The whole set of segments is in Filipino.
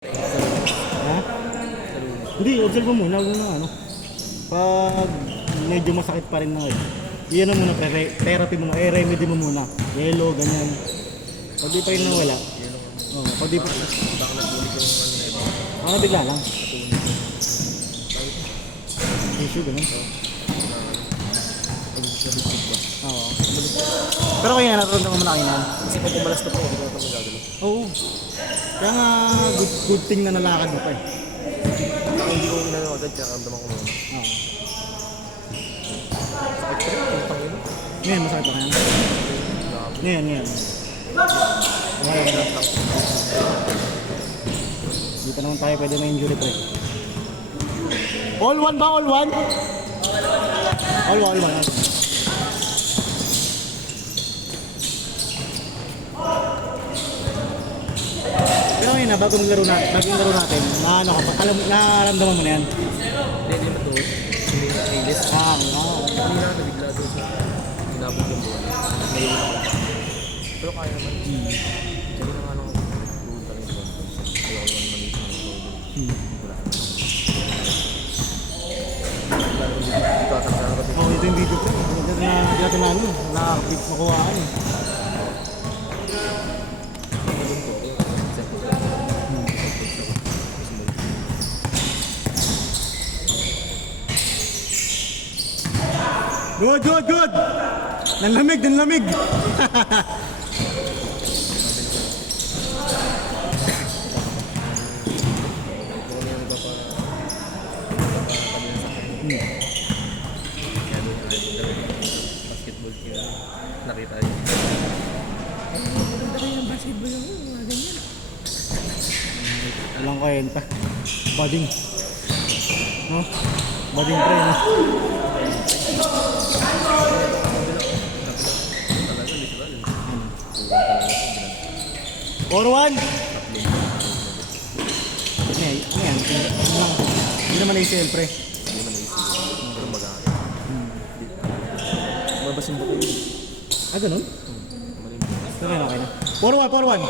Ha? Hindi, observe mo muna kung ano. Pag medyo masakit pa rin na ngayon, iyan muna, therapy mo, remedy mo muna. Yellow, ganyan. Pag di pa rin nawala, pag di pa... Baka nagbulit yung ano na ito. Baka bigla lang. Issue, ganun. Nabisip ba? Oo. Pero kaya natatundan mo na kayo na. Kasi pag umalas na po, hindi ko na ito magagalaw. Oo. Kaya nga, good thing na nalakad mo pa eh. Kung hindi ko inano agad, kaya kamdaman ko muna. Oo. Sakit pa rin, yung tangin. Ngayon, masakit pa kaya? Ngayon. Hindi pa naman tayo pwede na injury pre. All one ba? All one? All one. Pero ngayon na, bagong laro natin, na ano ka, nararamdaman mo na yan? Hindi naman to. Hindi na English. Hindi na nabigla doon sa inabot yung buwan. Ngayon ako. Pero kaya naman. Sabi na nga nung doon pa rin doon. Ayaw naman manisa ng doon. Wala naman. Lalo hindi ko tatanggalan kasi. Oo, ito yung video ko. Hindi natin na ano, nakakapit makuhaan eh. Good! Nanlamig! Basketball yun. Nakita yun. Maganda kayo ng basketball lang yun. Mga ganyan. Walang kwenta. Bading. No? Bading pre, no? Talaga, literal. Or one! Ayan. Hindi naman ACL pre. Hindi naman naisip. Pero mag-aakit. Mabas yung buko yun. Ganun? Okay na. 4-1.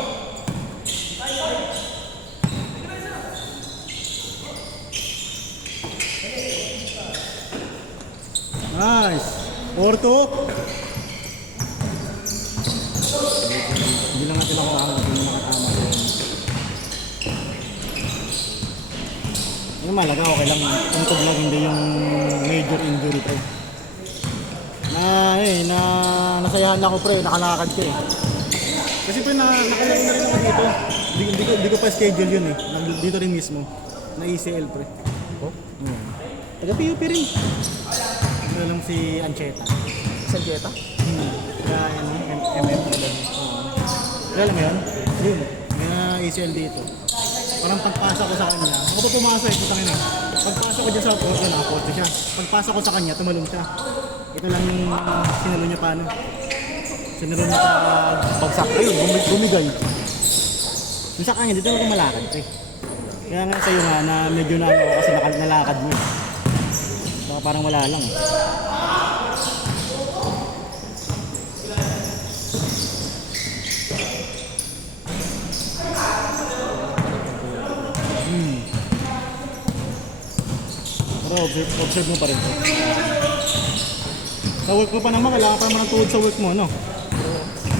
Nice. 4-2. Hindi lang natin ako hindi nakatama. Yung malaga, okay lang. Untog lang, hindi yung major injury pre. Nasayahan ako pre, nakalakad ko eh. Kasi pre, nakalaro na rin ako dito. Hindi ko pa schedule yun eh. Dito rin mismo. Na ECL pre. Oh? Taga-PUP rin. Ano lang si Ancheta. Sanjeta? Kaya MM. Alam mo yun? Yun. May ACL dito. Parang pagpasa ko sa kanya, ako pa pumasok eh, putang ina. Pagpasa ko dyan sa court, nakaporte siya. Pagpasa ko sa kanya, tumalong siya. Ito lang yung sinalo niya paano. Sinalo niya sa bagsak. Ayun, bumigay. Yung sa kanya, dito ako malakad eh. Kaya nga sa'yo nga, na medyo na ako kasi nalakad mo eh. Saka parang wala lang eh. Pero observe mo pa rin. Sa work mo pa naman, kailangan pa naman ng tuhod sa work mo, no?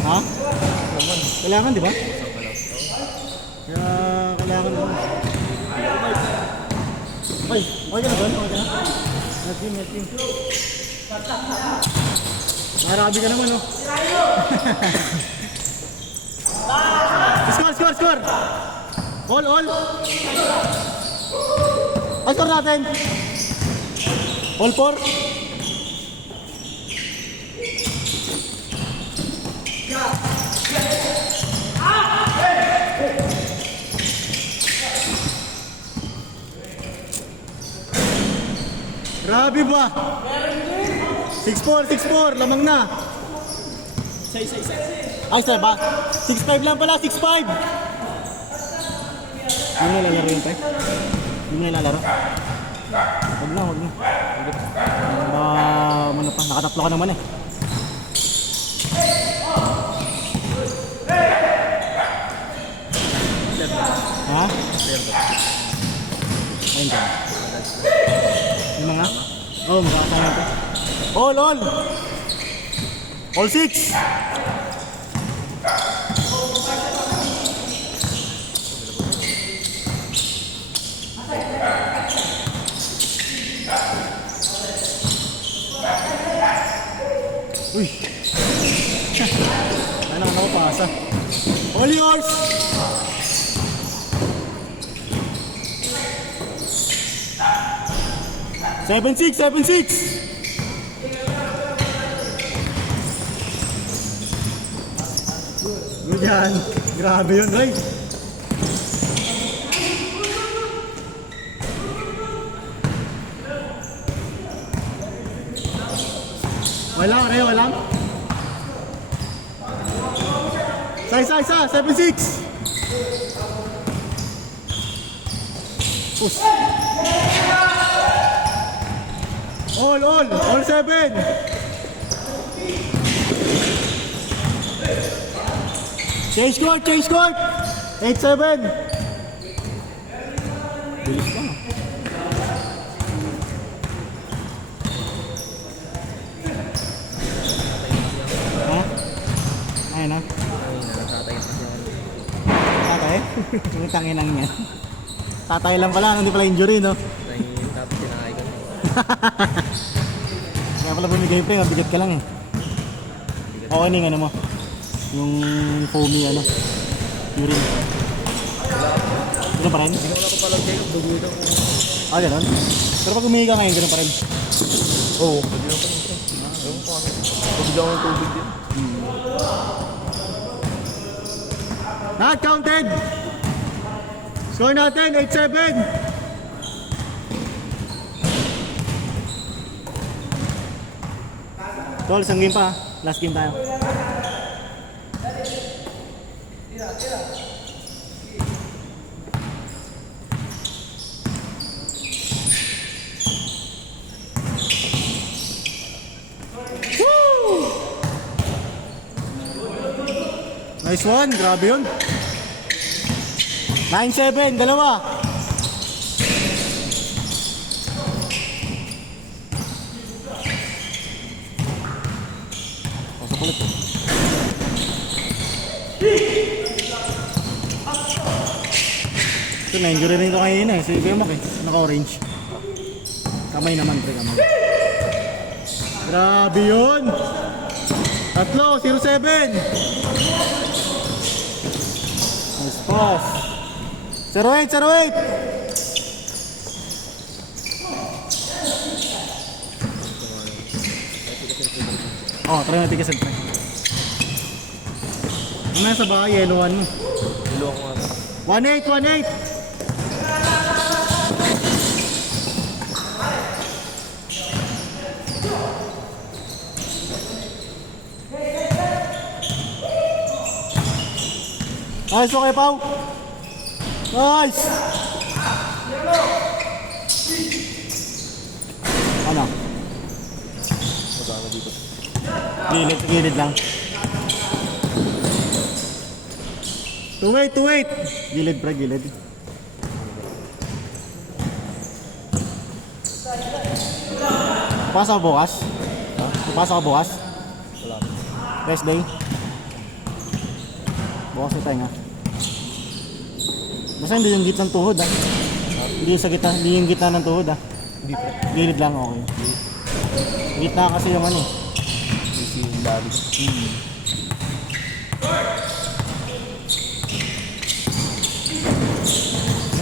Ha? Kailangan, di ba? Kaya kailangan mo. Ay, okay ka na ba? Okay ka na? Natin. Narabi ka naman, no? Score! All! Ay, score natin! All 4? Grabe ba? 6-4, lamang na. Isa. Ay, isa ba? 6-5 lang pala, 6-5. Hindi mo lalaro yun, tay? Hindi mo lalaro? Huwag na. Ano pa, nakatatlo ka naman eh. Ha? Ayun ka. Yung mga? Oo, oh, makakasama ito. All! All 6! Uy! Ano ako pasa? All yours! Seven six! Good yan. Grabe yun, right? Walang, Reo, walang. Sa, 7-6. Push. All 7. Change court. 8-7. Bilis pa. Ha? Ayun na. Natatay na siya. Tatay? Yung tanginang niya. Tatay lang pala, hindi pala injury, no? Tapos sinakay ko. Kaya pala bumigay pa, mabigat ka lang eh. Okay na yung ano mo. Yung foamy ano. Urine. Ganun pa rin? Hindi ko nakapalag kayo, dugutan ko. Ah, ganun? Pero pag umihi ka ngayon, ganun pa rin. Oo, dugutan pa rin. Ewan ko ano. Pabigyan ko ng tubig din. Not counted! Score natin, 8-7! Tol, isang game pa. Last game tayo. Woo! Nice one, grabe yun. 9-7, dalawa. Pasok ulit eh. Ito, na-injury rin ito kanina eh. Si Bemok eh. Naka-orange. Kamay naman, pre, kamay. Grabe yun. Tatlo, 0-7. Nice pass. 0-8. Oh, try natin kasi pre. Ano sa bahay, yellowan mo. Dilo ako nga. 1-8. Nice, okay, Pao. Nice. Ano? Magkano dito? Gilid lang. 2-8. Gilid, pre, gilid. Pasa ka bukas? Pasa ka bukas? Wala. Rest day? Bukas na tayo nga. Basta hindi yung gitna ng tuhod ah. Hindi yung sa gitna, hindi yung gitna ng tuhod ah. Hindi pa. Gilid lang, okay. Gitna kasi yung ano eh. Easy yung labi.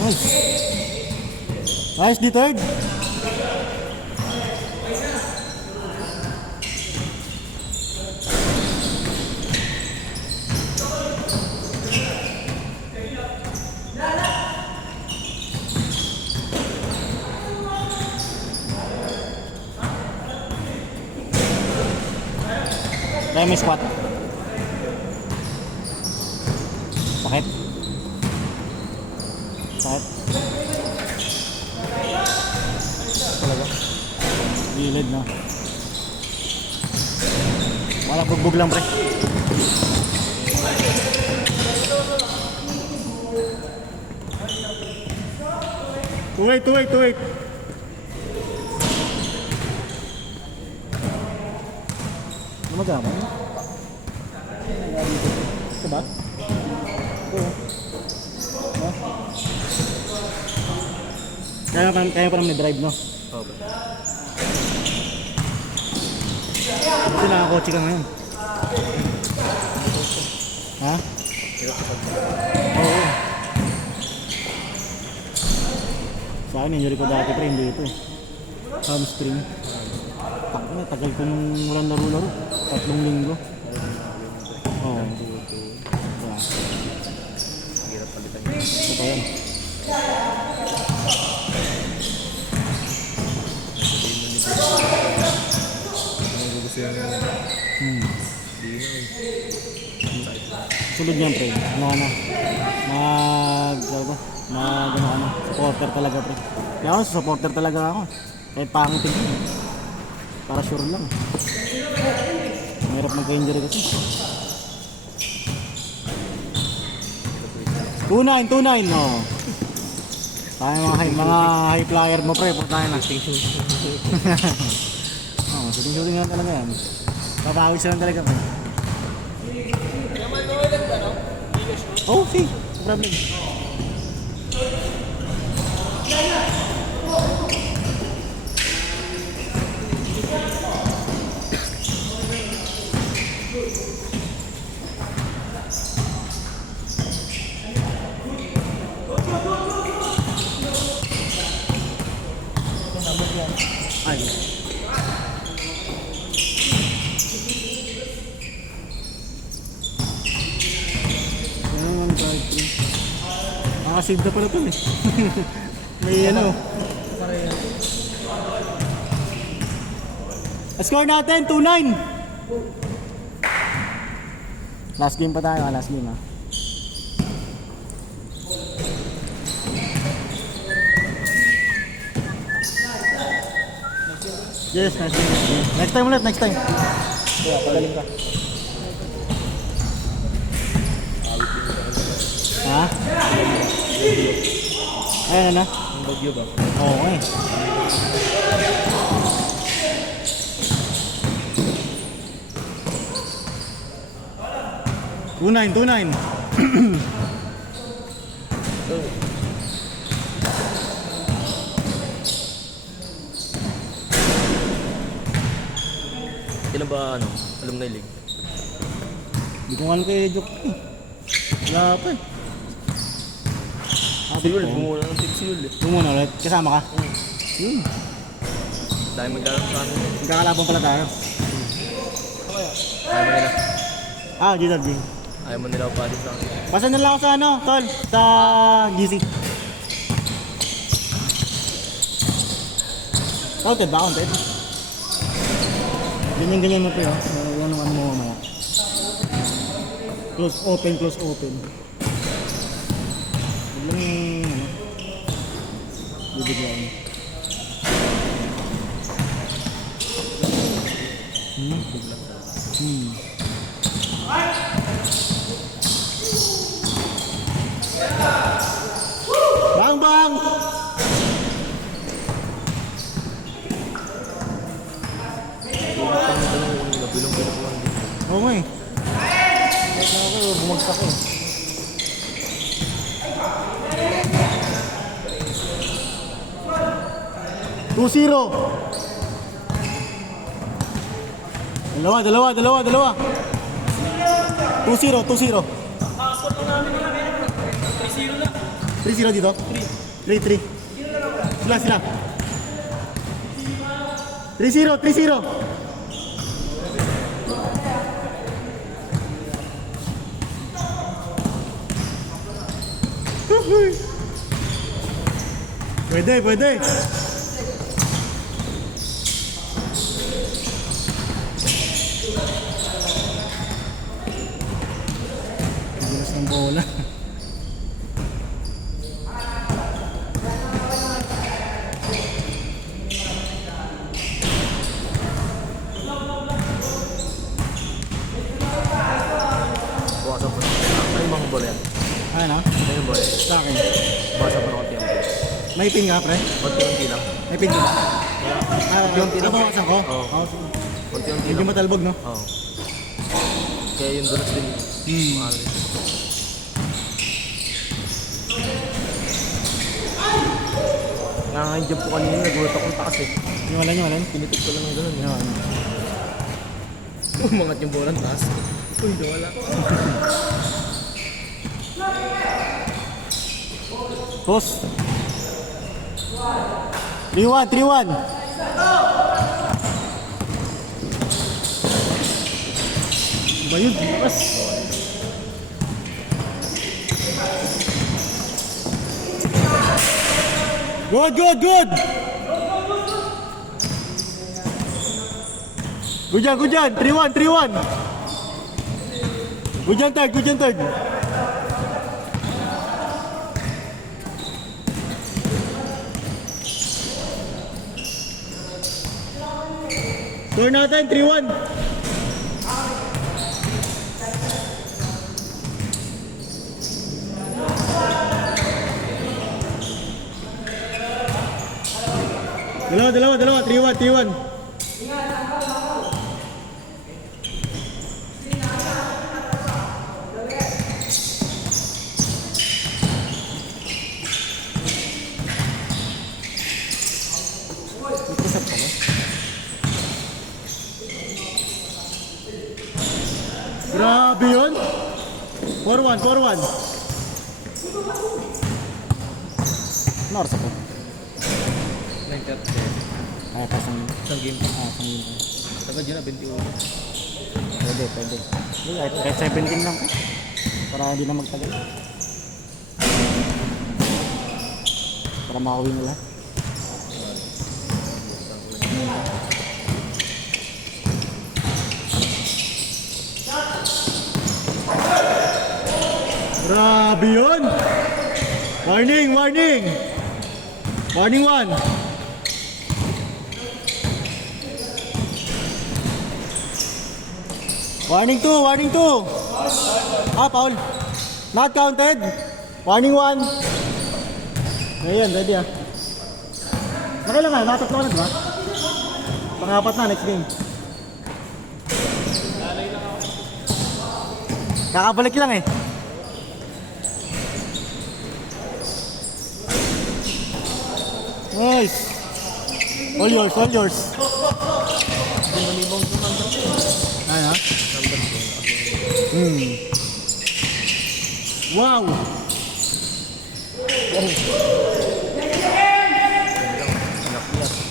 Nice. Nice, di third. Tayo may squat. Sakit. Talaga. Gilid na. Wala, bugbog lang pre. Wait. Ano magama? Ito ba? Ito. Kaya pa naman drive, no? Oo ba? Kasi nakakotse ka ngayon. Ha? Hirap sa pag- Oo. Sa akin, injury ko dati pre, hindi ito. Hamstring. Takina, tagal kong walang laro-laro. 3 linggo. Oo. Yeah. Hirap palitan yun. Ito yan. Ano gusto yan? Hindi na eh. Sakit lang. Sunod niyan pre. Ano na? Supporter talaga pre. Kaya ako, supporter talaga ako. Kahit pangit yun. Para sure lang. Mahirap magka-injury kasi. 2-9, no. Tayo mga high flyer mo pre, punta tayo na. Oh, shooting nga talaga yan. Papawis lang talaga pre. Oh, okay. No problem. Ay. Yan ang drive-thru. Nakasave na pala ito eh. May ano. Score natin, 2-9. Last game pa tayo, last game ha. Yes, nice game. Next time ulit, next time. Yeah, pagaling ka. Ha? Ayan na. Ang bagyo ba? Oo eh. Two nine. Kailan ba ano? Alumni League? Hindi ko alam kay Joke eh. Wala pa eh. Si Yul, bumuha ng tip si Yul eh. Bumuna ulit. Kasama ka? Yun. Dahil maglalaro sa amin. Magkakalaban pala tayo. Ayaw mo nila. Ah, GW. Ayaw mo nila pa sa akin. Pasa na lang ako sa ano, tol. Sa GC. Counted ba? Counted? Ganyan mo pa yun. Yung naman mo mamaya. Close open. Biglang ano. Bibigyan. Bang! Bilong-bilong lang din. Oo nga eh. Bumagsak eh. Two-zero. Dalawa. 2-0. 3-0 dito? 3-3. Sila. 3-0. Pwede. Bilis ng bola. Bukasan po. Ano yung mga bola yan? Ayan ha? Ano yung bola? Sa akin. Bukasan po ng konti ang bola. May pin nga, pre? Konti-konti lang. May pin ka ba? Konti-konti lang. Nabawasan ko? Oo. Oo, sige. Konti-konti Medyo lang. matalbog, no? Oo. Kaya yung dulas din. Mahal rin. Nangangandiyan po kanina, nagulat akong takas eh. Yung Pinitip ko lang ng gano'n. Yan. Umangat yung bola ng taas. Uy, nawala. Post. 3-1, 3-1. Ba yun? Bukas. Good, good, good! Good yan, 3-1, 3-1. Good yan, third. Score natin, 3-1. Dalawa, 3-1. Grabe yun. 4-1. Ano oras ako? 9:30. Ay, pasang... Isang game. Pasang yun. Tagad yun na, 21. Pwede. Kahit 17 lang. Para hindi na magtagal. Para makawin nila. Grabe yun! Warning! Warning 1! Warning 2! Foul! Not counted! Warning 1! Ayan, ready ah. Nakailan nga, nakatatlo ka na diba? Pang-apat na, next game. Kakabalik lang eh. Nice! All yours. Hindi malibang yung number 2. Ay ha? Number 2. Wow!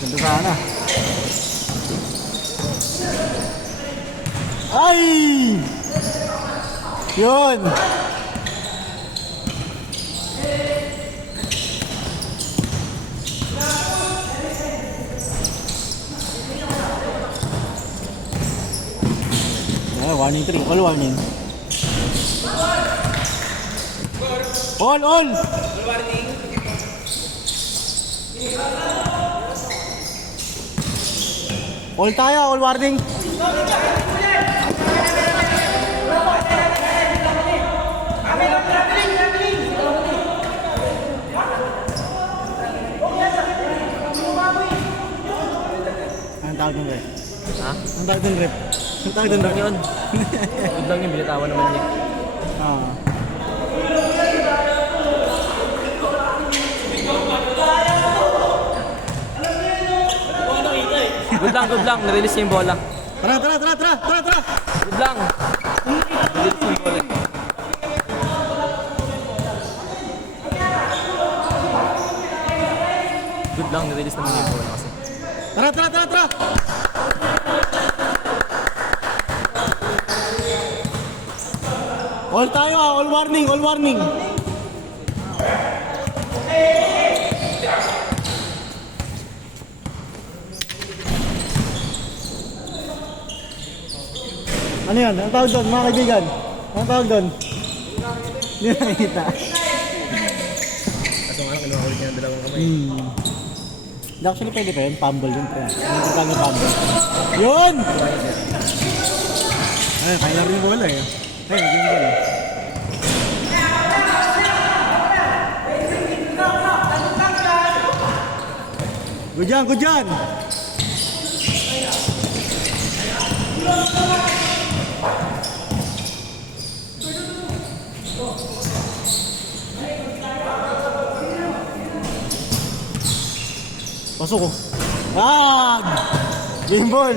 Ganda sana. Ay! Yun! Warning 3. All warning. All! All tayo, all warning. Anong tawag ng rep? Ha? Anong tawag ng rep? Anong tawag ng rep? Yun. Good lang yung binitawan naman niya. Good lang. Nirelease niya yung bola. Tara! Good lang. Nirelease yung bola. Good lang, nirelease naman yung bola kasi. Tara! All tayo, all warning. Ano yan? Anong tawag doon, mga kaibigan? Anong tawag doon? Hindi nakikita. Kaso nga lang, kinuha ulit niya ang dalawang kamay. Hindi actually pwede pa yun, fumble yun. Hindi kami fumble. Yun! Ay, kaya rin yung bola eh. Ay, naging bola. Good yan, good yan! Pasok ko. Ah! Game ball!